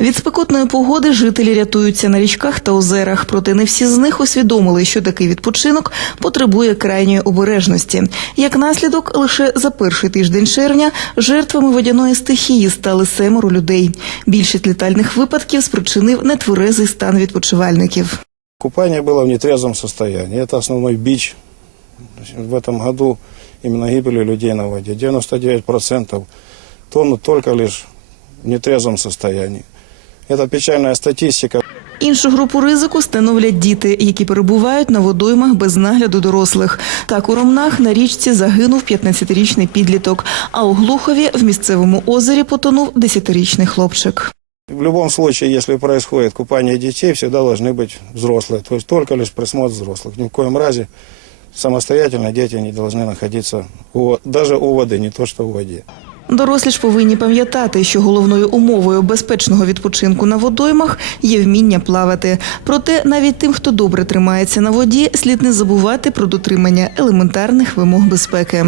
Від спекотної погоди жителі рятуються на річках та озерах, проте не всі з них усвідомили, що такий відпочинок потребує крайньої обережності. Як наслідок, лише за перший тиждень червня жертвами водяної стихії стали семеро людей. Більшість літальних випадків спричинив нетверезий стан відпочивальників. Купание было в нетрезвом состоянии. Это основной бич в этом году именно гибели людей на воде. 99% тонут только лишь в нетрезвом состоянии. Это печальная статистика. Іншу групу ризику становлять діти, які перебувають на водоймах без нагляду дорослих. Так у Ромнах на річці загинув 15-річний підліток, а у Глухові в місцевому озері потонув 10-річний хлопчик. В любом случае, если происходит купание детей, всегда должны быть взрослые. То есть только лишь присмотр взрослых. Ни в коем разе самостоятельно дети не должны находиться у- даже у воды, не то что в воде. Дорослі ж повинні пам'ятати, що головною умовою безпечного відпочинку на водоймах є вміння плавати. Проте навіть тим, хто добре тримається на воді, слід не забувати про дотримання елементарних вимог безпеки.